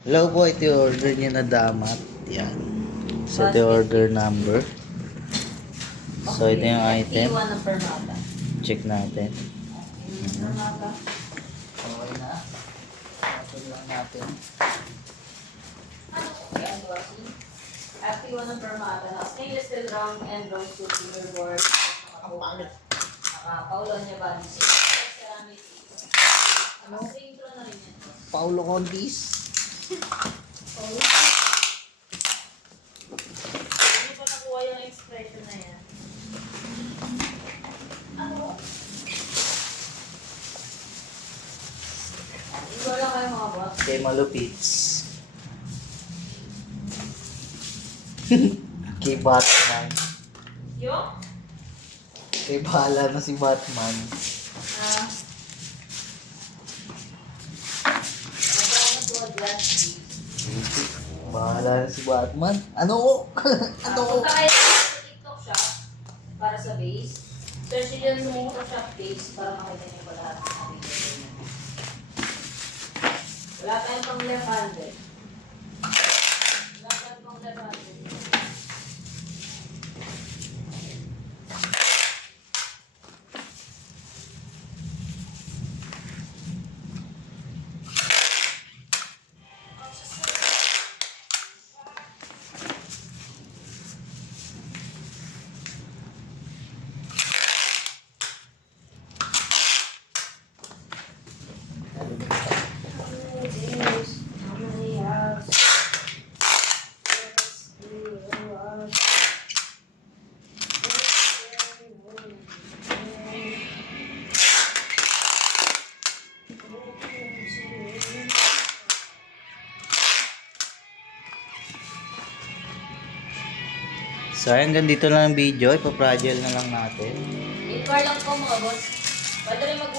Hello po, ito yung order niya na damat. Yan. So, ito yung order number. So, ito yung item. Iwan ng permata. Check natin. Permata. Okay na. Open lang natin. Ayan, bossy. FT1 ng permata. Stainless steel round and rose to silver board. Ang pangit. Paulo niya ba? Ceramic. Intro na rin yan. Paulo Condis. Paulo. Hindi pa nakuha yung expression na yan. Ano? Iba lang kayo mga boss. Kay Malupits. Kay Batman. Yung? Kay bahala na si Batman. Bahala na si Batman. Ano? Ano? Punta kayo sa TikTok shop para sa base. Search nyo yung Photoshop base para makita nyo pa lahat ng aming gagawin. Wala tayong pang left handed. Wala tayong pang left handed. So, hanggang dito lang ang video. Ipapragile na lang natin. Inquire lang po mga boss. Pwede rin mag